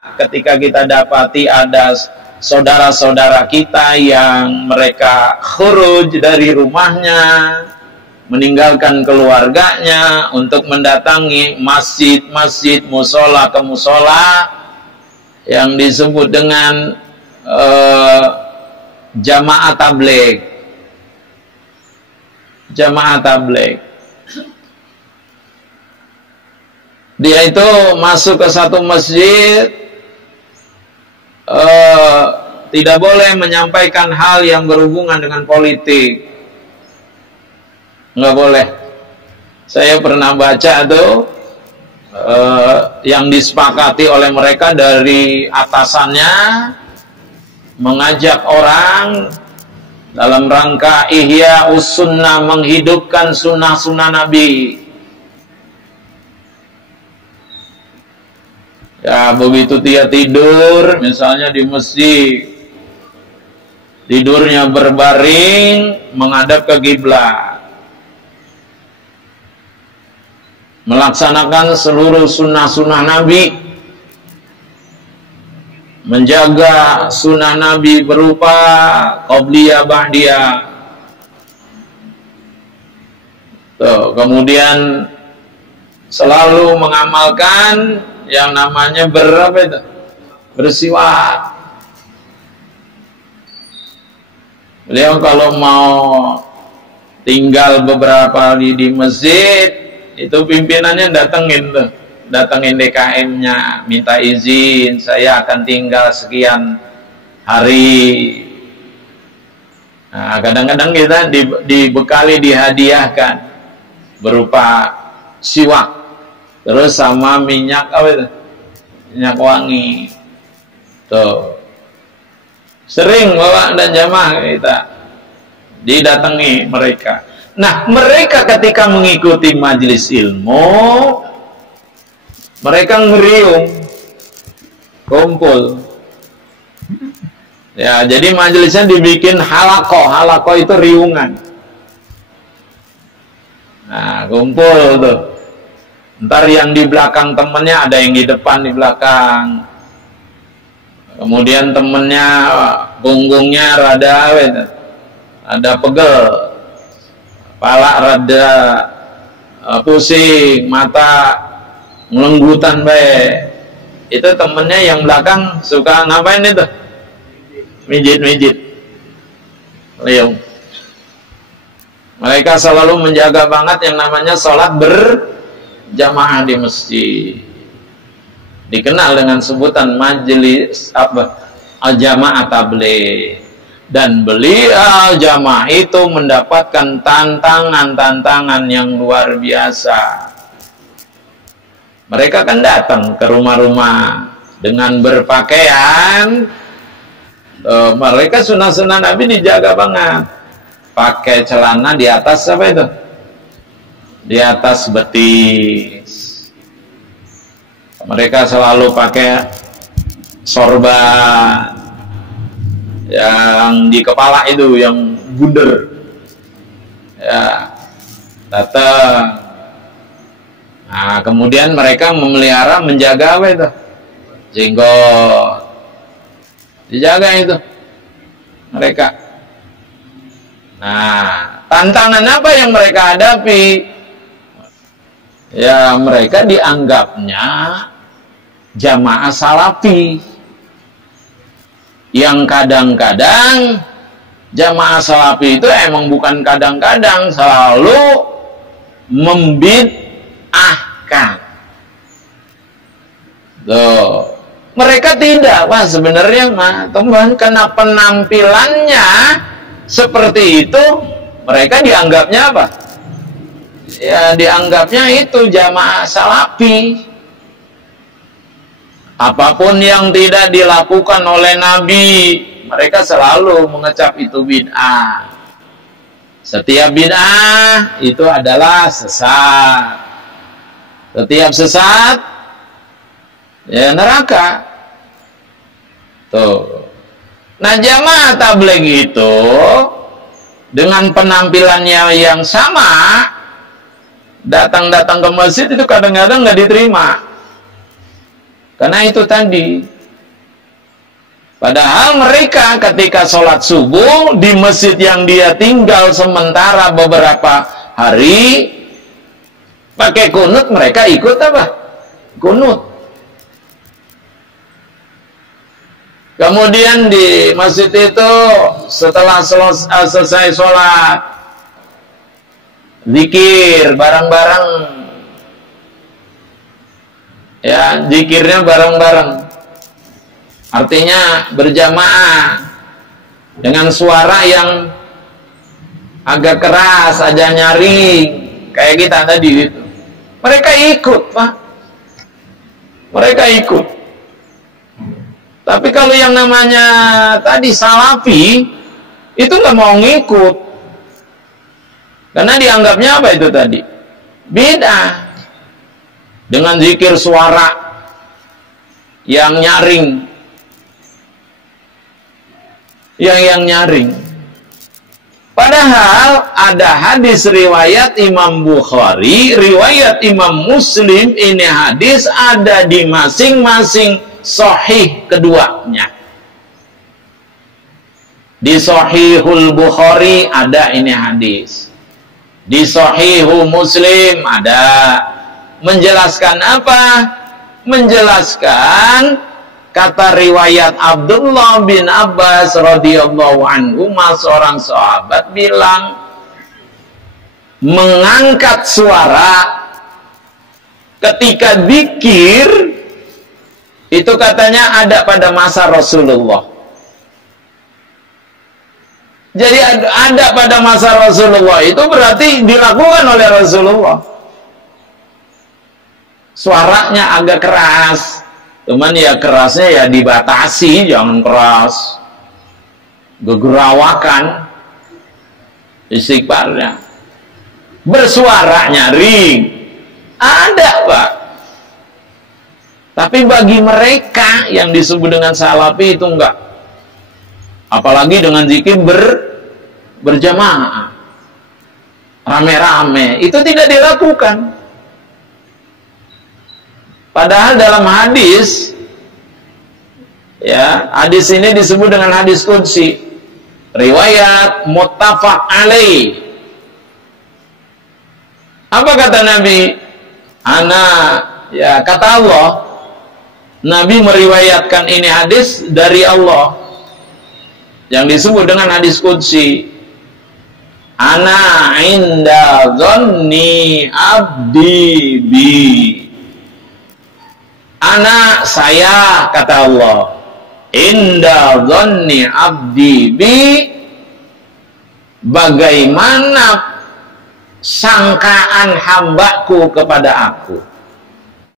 Ketika kita dapati ada saudara-saudara kita yang mereka khuruj dari rumahnya, meninggalkan keluarganya untuk mendatangi masjid-masjid, musola ke musola yang disebut dengan jamaah tabligh. Jamaah tabligh. Dia itu masuk ke satu masjid, tidak boleh menyampaikan hal yang berhubungan dengan politik. Nggak boleh. Saya pernah baca tuh yang disepakati oleh mereka dari atasannya, mengajak orang dalam rangka ihya sunnah, menghidupkan sunnah-sunnah Nabi. Ya, begitu dia tidur misalnya di masjid, tidurnya berbaring menghadap ke kiblat, melaksanakan seluruh sunnah-sunnah Nabi, menjaga sunnah Nabi berupa qobliyah ba'diyah. Tuh, kemudian selalu mengamalkan yang namanya bersiwak. Beliau kalau mau tinggal beberapa hari di masjid, itu pimpinannya datengin DKM-nya, minta izin, saya akan tinggal sekian hari. Nah, kadang-kadang kita dibekali, dihadiahkan berupa siwak, terus sama minyak minyak wangi. Tuh, sering bawa dan jamaah kita didatangi mereka. Nah, mereka ketika mengikuti majelis ilmu, mereka ngeriung, kumpul. Ya, jadi majelisnya dibikin halakoh. Halakoh itu riungan. Nah, kumpul tuh. Ntar yang di belakang temennya, ada yang di depan, di belakang. Kemudian temennya punggungnya rada pegel, kepala rada pusing, mata ngelenggutan itu temennya yang belakang suka ngapain itu? Mijit-mijit, liung. Mereka selalu menjaga banget yang namanya sholat berjamaah di masjid. Dikenal dengan sebutan majelis al-jamaah tabligh. Dan beliau jamaah itu mendapatkan tantangan yang luar biasa. Mereka kan datang ke rumah-rumah dengan berpakaian, mereka sunnah-sunnah Nabi dijaga banget. Pakai celana di atas apa itu? Di atas betis. Mereka selalu pakai sorban yang di kepala itu, yang bundar. Ya, datang. Nah, kemudian mereka memelihara, menjaga apa itu? Jenggot. Dijaga itu mereka. Nah, tantangan apa yang mereka hadapi? Ya, mereka dianggapnya jamaah salafi. Yang kadang-kadang jamaah salafi itu emang bukan kadang-kadang, selalu membid'ahkan. Tuh, mereka tidak, wah sebenarnya teman, karena penampilannya seperti itu, mereka dianggapnya apa? Ya, dianggapnya itu jamaah salafi. Apapun yang tidak dilakukan oleh Nabi, mereka selalu mengecap itu bid'ah. Setiap bid'ah itu adalah sesat. Setiap sesat, ya neraka. Tuh. Nah, jamaah tabligh itu dengan penampilannya yang sama, datang-datang ke masjid itu kadang-kadang nggak diterima. Karena itu tadi, padahal mereka ketika sholat subuh di masjid yang dia tinggal sementara beberapa hari pakai kunut, mereka ikut apa? Kunut. Kemudian di masjid itu setelah selesai sholat, zikir bareng-bareng, ya, zikirnya bareng-bareng, artinya berjamaah dengan suara yang agak keras, aja nyaring, kayak kita tadi gitu. Mereka ikut, Pak. Mereka ikut. Tapi kalau yang namanya tadi salafi, itu nggak mau ngikut. Karena dianggapnya apa itu tadi? Beda. Dengan zikir suara yang nyaring. Yang nyaring. Padahal ada hadis riwayat Imam Bukhari, riwayat Imam Muslim, ini hadis ada di masing-masing sahih keduanya. Di Sahihul Bukhari ada ini hadis. Di Sahihu Muslim ada. Menjelaskan apa? Menjelaskan kata riwayat Abdullah bin Abbas radhiyallahu anhu, seorang sahabat bilang, mengangkat suara ketika zikir itu katanya ada pada masa Rasulullah. Jadi ada pada masa Rasulullah itu berarti dilakukan oleh Rasulullah. Suaranya agak keras, cuman ya kerasnya ya dibatasi, jangan keras, gegerawakan istighfarnya. Bersuara nyaring ada, Pak. Tapi bagi mereka yang disebut dengan salafi itu enggak. Apalagi dengan zikir berjamaah, rame-rame, itu tidak dilakukan. Padahal dalam hadis, ya, hadis ini disebut dengan hadis qudsi, riwayat muttafaq alaih. Apa kata Nabi? Ya, kata Allah, Nabi meriwayatkan ini hadis dari Allah yang disebut dengan hadis qudsi. Ana inda dhanni abdi bi. Ana, saya, kata Allah, inda dhanni abdi bi, bagaimana sangkaan hambaku kepada aku.